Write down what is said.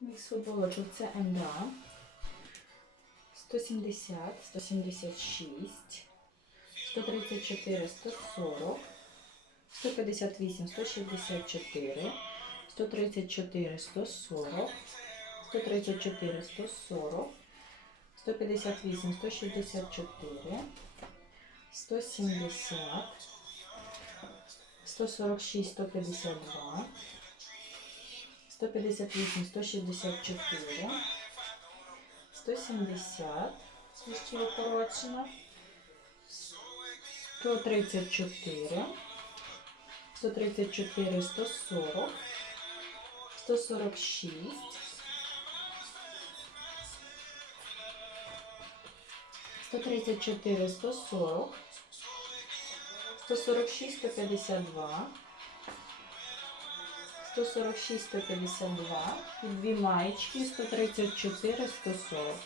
Мікс футболочок це МДА. 170, 176, 134, 140, 158, 164, 134, 140, 134, 140, 158, 164, 170, 146, 152, 158, 164, 170, трішки укорочено, 134, 134, 140, 146, 134, 140, 146, 152, 146, 152, і дві маєчки, 134, 140.